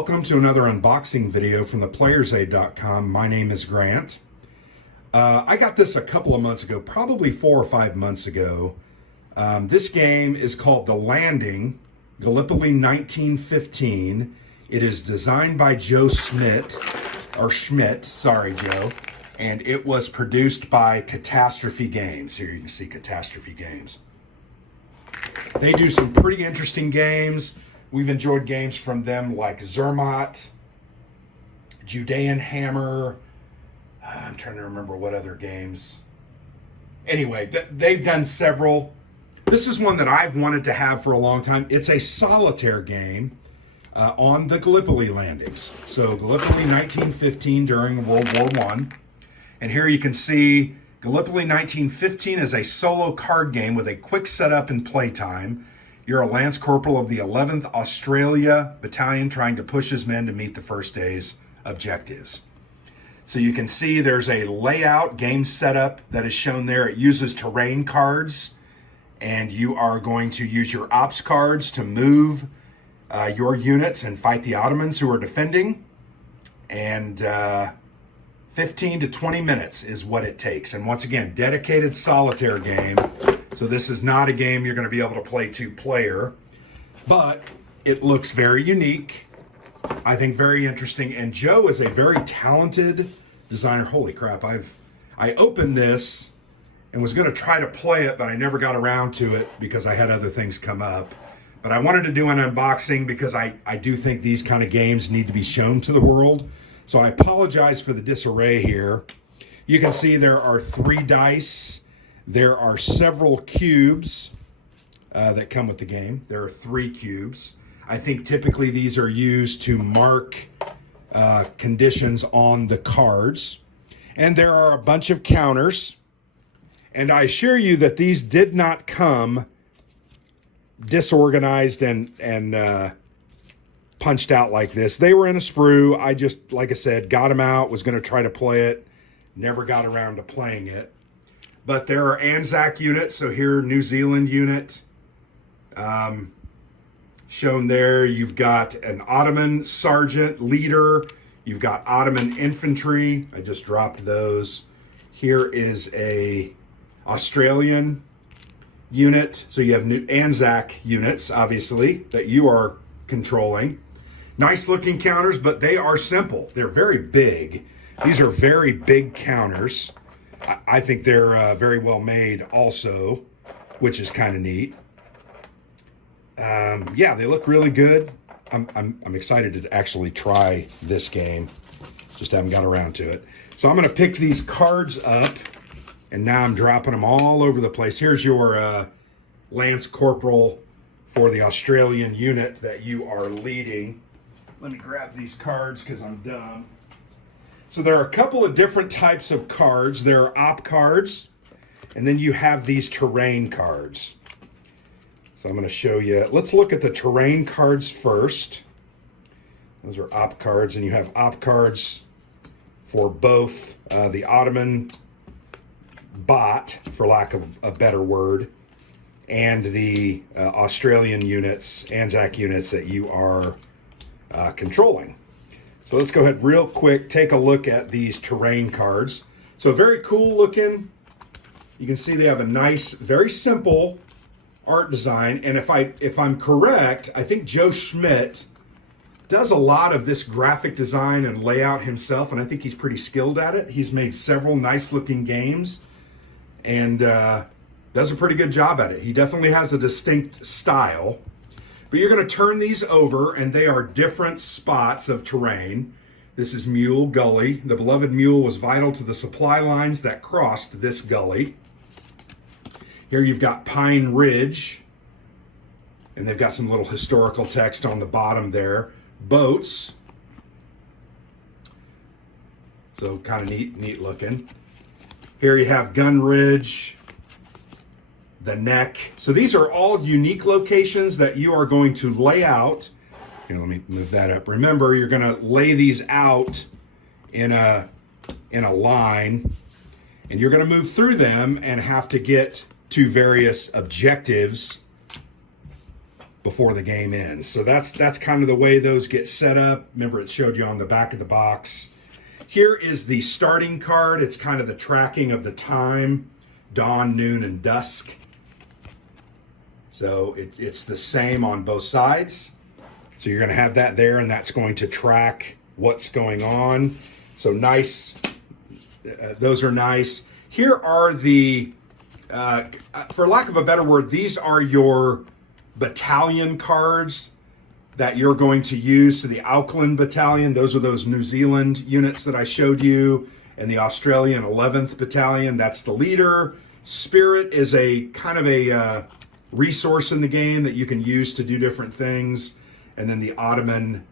Welcome to another unboxing video from theplayersaid.com. My name is Grant. I got this a couple of months ago, probably 4 or 5 months ago. This game is called The Landing, Gallipoli 1915. It is designed by Joe Schmidt, sorry Joe, and it was produced by Catastrophe Games. Here you can see Catastrophe Games. They do some pretty interesting games. We've enjoyed games from them like Zermatt, Judean Hammer. I'm trying to remember what other games. Anyway, they've done several. This is one that I've wanted to have for a long time. It's a solitaire game on the Gallipoli landings. So Gallipoli 1915 during World War I. And here you can see Gallipoli 1915 is a solo card game with a quick setup and playtime. You're a Lance Corporal of the 11th Australia Battalion trying to push his men to meet the first day's objectives. So you can see there's a layout game setup that is shown there. It uses terrain cards, and you are going to use your ops cards to move your units and fight the Ottomans who are defending. And 15 to 20 minutes is what it takes. And once again, dedicated solitaire game. So this is not a game you're going to be able to play two-player, but it looks very unique. I think very interesting. And Joe is a very talented designer. Holy crap. I opened this and was going to try to play it, but I never got around to it because I had other things come up. But I wanted to do an unboxing because I do think these kind of games need to be shown to the world. So I apologize for the disarray here. You can see there are 3 dice. There are several cubes that come with the game. There are 3 cubes. I think typically these are used to mark conditions on the cards. And there are a bunch of counters. And I assure you that these did not come disorganized and punched out like this. They were in a sprue. I just, like I said, got them out, was going to try to play it. Never got around to playing it. But there are Anzac units. So here, New Zealand unit shown there. You've got an Ottoman sergeant leader. You've got Ottoman infantry. I just dropped those. Here is a Australian unit. So you have new Anzac units, obviously, that you are controlling. Nice looking counters, but they are simple. They're very big. These are very big counters. I think they're very well made also, which is kind of neat. Yeah, they look really good. I'm excited to actually try this game. Just haven't got around to it. So I'm going to pick these cards up, and now I'm dropping them all over the place. Here's your Lance Corporal for the Australian unit that you are leading. Let me grab these cards because I'm dumb. So there are a couple of different types of cards. There are op cards, and then you have these terrain cards. So I'm going to show you. Let's look at the terrain cards first. Those are op cards, and you have op cards for both the Ottoman bot, for lack of a better word, and the Australian units, Anzac units that you are controlling. So let's go ahead real quick, take a look at these terrain cards. So very cool looking. You can see they have a nice, very simple art design. And if I'm correct, I think Joe Schmidt does a lot of this graphic design and layout himself, and I think he's pretty skilled at it. He's made several nice looking games and does a pretty good job at it. He definitely has a distinct style. But you're going to turn these over, and they are different spots of terrain. This is Mule Gully. The beloved mule was vital to the supply lines that crossed this gully. Here you've got Pine Ridge, and they've got some little historical text on the bottom there. Boats. So kind of neat looking. Here you have Gun Ridge, the Neck. So these are all unique locations that you are going to lay out. Here, let me move that up. Remember, you're going to lay these out in a line, and you're going to move through them and have to get to various objectives before the game ends. So that's kind of the way those get set up. Remember, it showed you on the back of the box. Here is the starting card. It's kind of the tracking of the time, dawn, noon, and dusk. So it's the same on both sides. So you're going to have that there, and that's going to track what's going on. So nice. Those are nice. Here are the, for lack of a better word, these are your battalion cards that you're going to use. So the Auckland Battalion, those are those New Zealand units that I showed you, and the Australian 11th Battalion, that's the leader. Spirit is a kind of a resource in the game that you can use to do different things. And then the Ottoman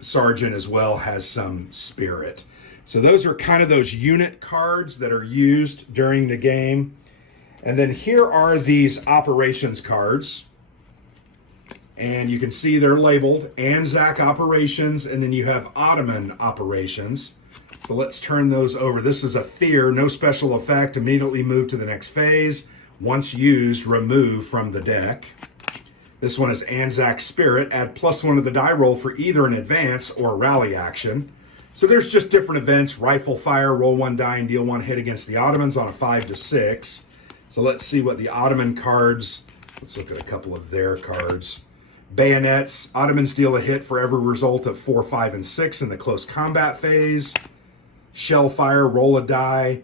Sergeant as well has some spirit. So those are kind of those unit cards that are used during the game. And then here are these operations cards. And you can see they're labeled Anzac Operations, and then you have Ottoman Operations. So let's turn those over. This is a fear, no special effect, immediately move to the next phase. Once used, remove from the deck. This one is Anzac Spirit, add +1 to the die roll for either an advance or rally action. So there's just different events, rifle fire, roll 1 die and deal 1 hit against the Ottomans on a 5 to 6. So let's see what the Ottoman cards, let's look at a couple of their cards. Bayonets, Ottomans deal a hit for every result of 4, 5, and 6 in the close combat phase. Shell fire, roll a die.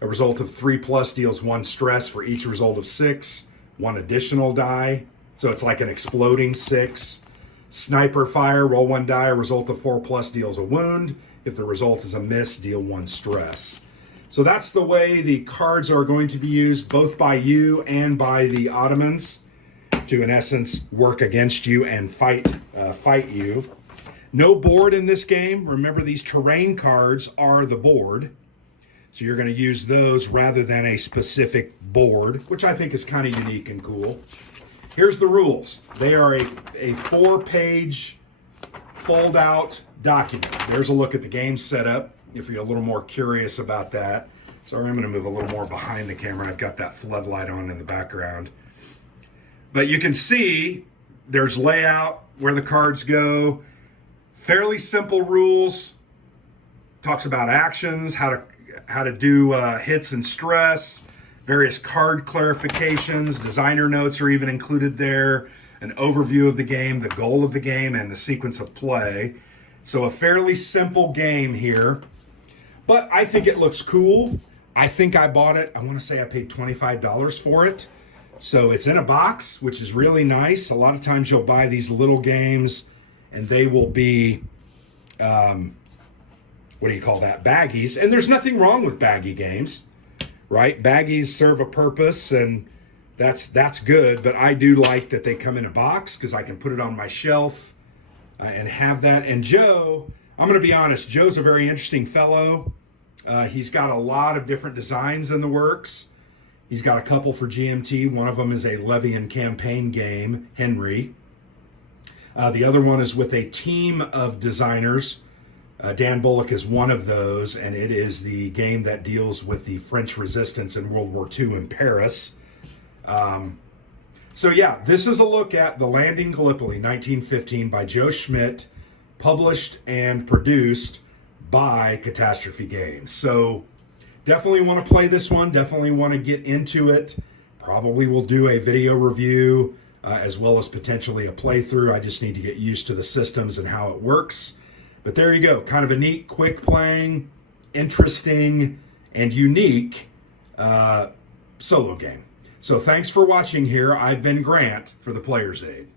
A result of 3+ deals 1 stress for each result of 6, 1 additional die. So it's like an exploding 6. Sniper fire, roll 1 die. A result of 4+ deals a wound. If the result is a miss, deal 1 stress. So that's the way the cards are going to be used, both by you and by the Ottomans, to, in essence, work against you and fight you. No board in this game. Remember, these terrain cards are the board. So you're going to use those rather than a specific board, which I think is kind of unique and cool. Here's the rules. They are a 4-page fold-out document. There's a look at the game setup if you're a little more curious about that. Sorry, I'm going to move a little more behind the camera. I've got that floodlight on in the background. But you can see there's layout, where the cards go. Fairly simple rules. Talks about actions, how to do hits and stress, various card clarifications, designer notes are even included there, an overview of the game, the goal of the game, and the sequence of play. So a fairly simple game here, but I think it looks cool. I think I bought it, I want to say I paid $25 for it. So it's in a box, which is really nice. A lot of times you'll buy these little games and they will be, what do you call that? Baggies. And there's nothing wrong with baggy games, right? Baggies serve a purpose and that's good. But I do like that they come in a box because I can put it on my shelf and have that. And Joe, I'm going to be honest, Joe's a very interesting fellow. He's got a lot of different designs in the works. He's got a couple for GMT. One of them is a Levian campaign game, Henry. The other one is with a team of designers. Dan Bullock is one of those, and it is the game that deals with the French resistance in World War II in Paris. So yeah, this is a look at The Landing Gallipoli, 1915, by Joe Schmidt, published and produced by Catastrophe Games. So definitely want to play this one, definitely want to get into it. Probably will do a video review as well as potentially a playthrough. I just need to get used to the systems and how it works. But there you go, kind of a neat, quick playing, interesting, and unique solo game. So thanks for watching here. I've been Grant for the Player's Aid.